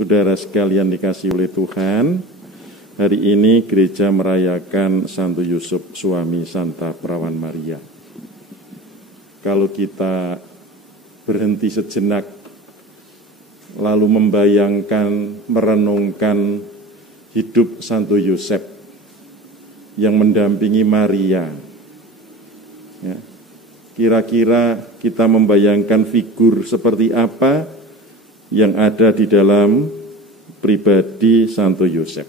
Saudara sekalian dikasihi oleh Tuhan, hari ini gereja merayakan Santo Yusuf, suami Santa Perawan Maria. Kalau kita berhenti sejenak, lalu membayangkan, merenungkan hidup Santo Yusuf yang mendampingi Maria, ya, kira-kira kita membayangkan figur seperti apa yang ada di dalam pribadi Santo Yusuf.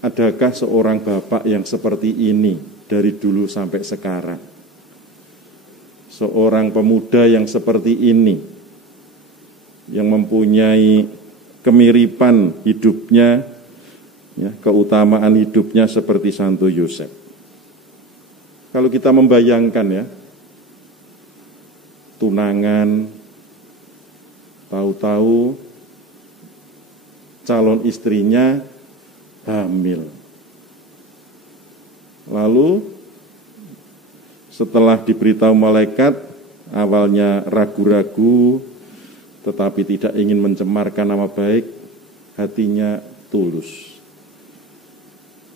Adakah seorang bapak yang seperti ini dari dulu sampai sekarang? Seorang pemuda yang seperti ini, yang mempunyai kemiripan hidupnya, ya, keutamaan hidupnya seperti Santo Yusuf. Kalau kita membayangkan, ya, tunangan, tahu-tahu calon istrinya hamil. Lalu setelah diberitahu malaikat, awalnya ragu-ragu, tetapi tidak ingin mencemarkan nama baik, hatinya tulus.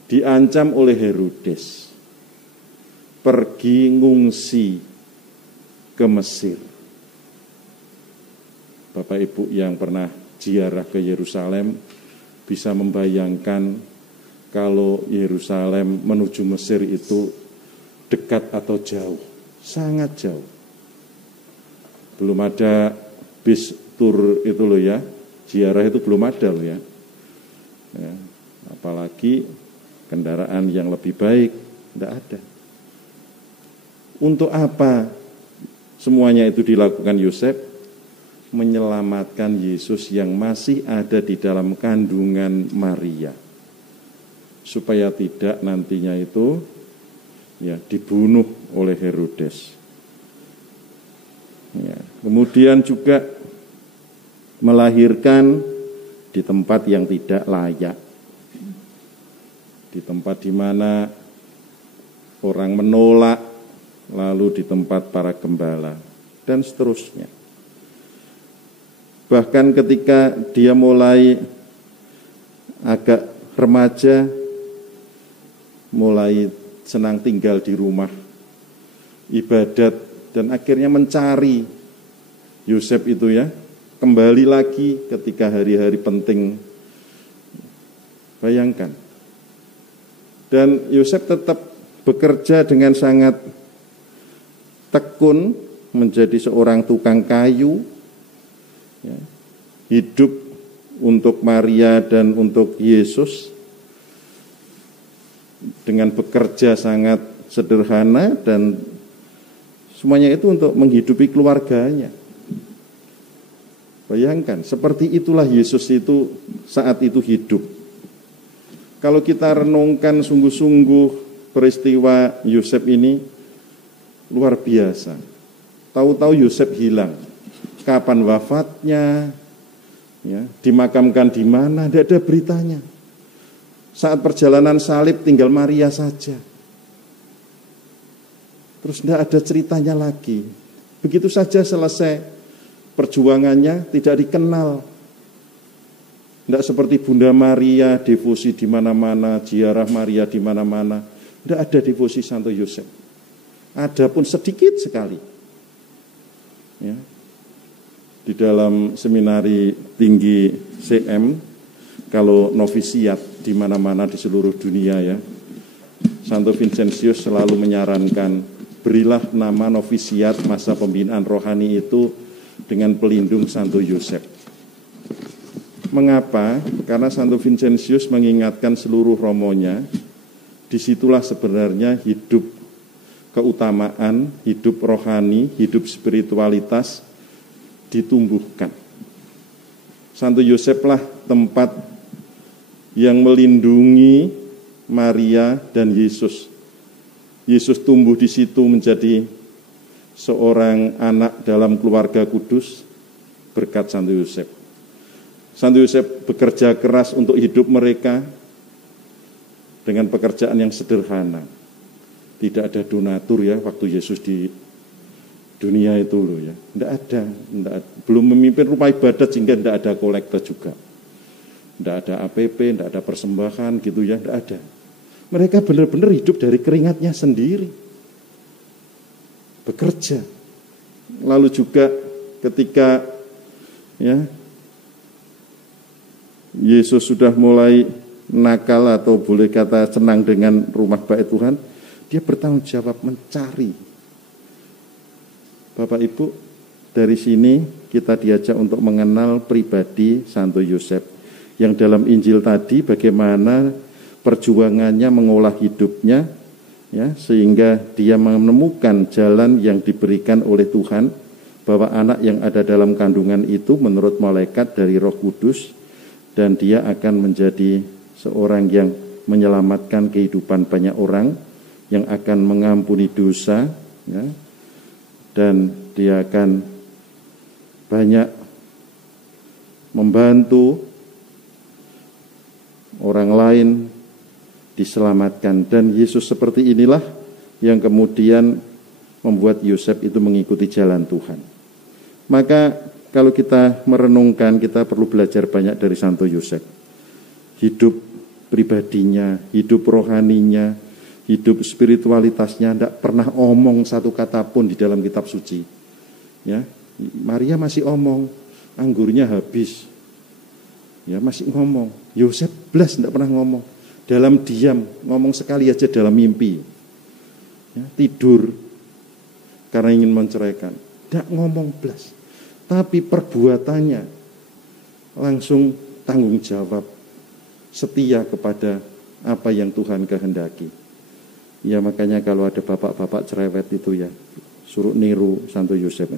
Diancam oleh Herodes, pergi ngungsi ke Mesir. Bapak Ibu yang pernah ziarah ke Yerusalem bisa membayangkan kalau Yerusalem menuju Mesir itu dekat atau jauh, sangat jauh. Belum ada bis tur itu loh ya, ziarah itu belum ada loh ya. Ya, apalagi kendaraan yang lebih baik, tidak ada. Untuk apa semuanya itu dilakukan Yosef? Menyelamatkan Yesus yang masih ada di dalam kandungan Maria, supaya tidak nantinya itu, ya, dibunuh oleh Herodes. Ya, kemudian juga melahirkan di tempat yang tidak layak, di tempat di mana orang menolak, lalu di tempat para gembala, dan seterusnya. Bahkan ketika dia mulai agak remaja, mulai senang tinggal di rumah, ibadat, dan akhirnya mencari Yosef itu, ya, kembali lagi ketika hari-hari penting. Bayangkan. Dan Yosef tetap bekerja dengan sangat tekun, menjadi seorang tukang kayu, ya, hidup untuk Maria dan untuk Yesus dengan bekerja sangat sederhana, dan semuanya itu untuk menghidupi keluarganya. Bayangkan, seperti itulah Yesus itu saat itu hidup. Kalau kita renungkan sungguh-sungguh peristiwa Yosef ini, luar biasa. Tahu-tahu Yosef hilang. Kapan wafatnya, ya, dimakamkan di mana, tidak ada beritanya. Saat perjalanan salib tinggal Maria saja. Terus tidak ada ceritanya lagi. Begitu saja selesai perjuangannya, tidak dikenal. Tidak seperti Bunda Maria, devosi di mana-mana, ziarah Maria di mana-mana. Tidak ada devosi Santo Yosef. Ada pun sedikit sekali. Ya. Di dalam seminari tinggi CM, kalau novisiat di mana-mana di seluruh dunia, ya, Santo Vincentius selalu menyarankan, berilah nama novisiat masa pembinaan rohani itu dengan pelindung Santo Yosef. Mengapa? Karena Santo Vincentius mengingatkan seluruh romonya, disitulah sebenarnya hidup keutamaan, hidup rohani, hidup spiritualitas ditumbuhkan. Santo Yoseflah tempat yang melindungi Maria dan Yesus. Yesus tumbuh di situ menjadi seorang anak dalam keluarga kudus berkat Santo Yosef. Santo Yosef bekerja keras untuk hidup mereka dengan pekerjaan yang sederhana. Tidak ada donatur, ya, waktu Yesus dunia itu loh ya. Belum memimpin rumah ibadat sehingga tidak ada kolektor juga. Tidak ada APP, tidak ada persembahan gitu ya, tidak ada. Mereka benar-benar hidup dari keringatnya sendiri. Bekerja. Lalu juga ketika ya Yesus sudah mulai nakal atau boleh kata senang dengan rumah bait Tuhan, dia bertanggung jawab mencari. Bapak Ibu, dari sini kita diajak untuk mengenal pribadi Santo Yosef. Yang dalam Injil tadi bagaimana perjuangannya mengolah hidupnya ya, sehingga dia menemukan jalan yang diberikan oleh Tuhan, bahwa anak yang ada dalam kandungan itu menurut malaikat dari Roh Kudus, dan dia akan menjadi seorang yang menyelamatkan kehidupan banyak orang, yang akan mengampuni dosa ya, dan dia akan banyak membantu orang lain diselamatkan. Dan Yesus seperti inilah yang kemudian membuat Yosef itu mengikuti jalan Tuhan. Maka kalau kita merenungkan, kita perlu belajar banyak dari Santo Yosef. Hidup pribadinya, hidup rohaninya, hidup spiritualitasnya, tidak pernah omong satu kata pun di dalam kitab suci. Ya, Maria masih omong, anggurnya habis. Ya, masih ngomong. Yosef belas tidak pernah ngomong. Dalam diam, ngomong sekali aja dalam mimpi. Ya, tidur karena ingin menceraikan. Tidak ngomong belas. Tapi perbuatannya langsung tanggung jawab, setia kepada apa yang Tuhan kehendaki. Ya, makanya kalau ada bapak-bapak cerewet itu ya, suruh niru Santo Yosef.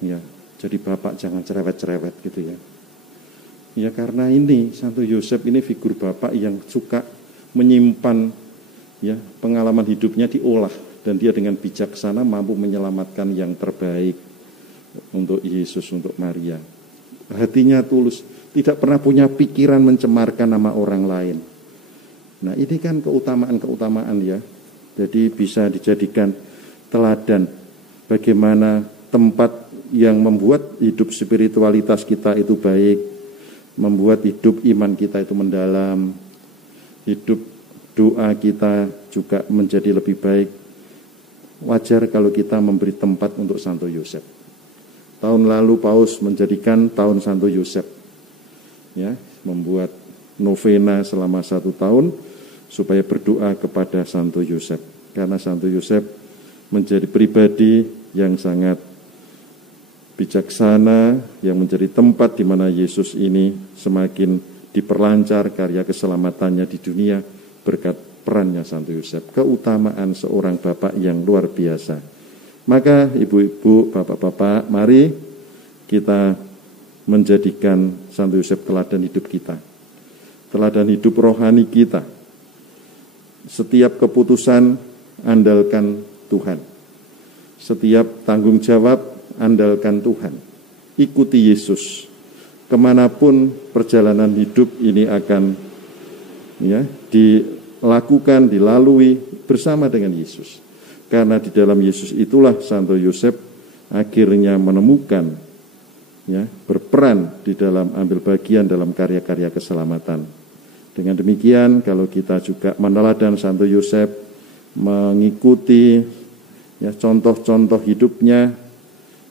Ya, jadi bapak jangan cerewet-cerewet gitu ya. Ya, karena ini Santo Yosef ini figur bapak yang suka menyimpan ya pengalaman hidupnya diolah, dan dia dengan bijaksana mampu menyelamatkan yang terbaik untuk Yesus, untuk Maria. Hatinya tulus, tidak pernah punya pikiran mencemarkan nama orang lain. Nah, ini kan keutamaan-keutamaan ya. Jadi bisa dijadikan teladan bagaimana tempat yang membuat hidup spiritualitas kita itu baik, membuat hidup iman kita itu mendalam, hidup doa kita juga menjadi lebih baik. Wajar kalau kita memberi tempat untuk Santo Yosef. Tahun lalu Paus menjadikan tahun Santo Yosef, ya, membuat novena selama 1 tahun supaya berdoa kepada Santo Yosef. Karena Santo Yosef menjadi pribadi yang sangat bijaksana, yang menjadi tempat di mana Yesus ini semakin diperlancar karya keselamatannya di dunia berkat perannya Santo Yosef. Keutamaan seorang bapak yang luar biasa. Maka ibu-ibu, bapak-bapak, mari kita menjadikan Santo Yosef teladan hidup kita, teladan hidup rohani kita. Setiap keputusan andalkan Tuhan, setiap tanggung jawab andalkan Tuhan. Ikuti Yesus. Kemanapun perjalanan hidup ini akan ya dilakukan, dilalui bersama dengan Yesus. Karena di dalam Yesus itulah Santo Yosef akhirnya menemukan ya, berperan di dalam ambil bagian dalam karya-karya keselamatan. Dengan demikian, kalau kita juga meneladan Santo Yosef, mengikuti ya contoh-contoh hidupnya,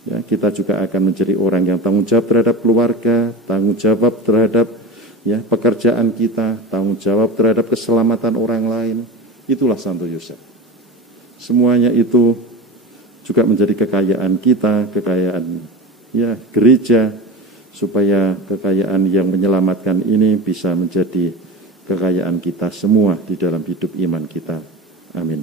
ya, kita juga akan menjadi orang yang tanggung jawab terhadap keluarga, tanggung jawab terhadap ya pekerjaan kita, tanggung jawab terhadap keselamatan orang lain. Itulah Santo Yosef. Semuanya itu juga menjadi kekayaan kita, kekayaan ya gereja, supaya kekayaan yang menyelamatkan ini bisa menjadi kekayaan kita semua di dalam hidup iman kita. Amin.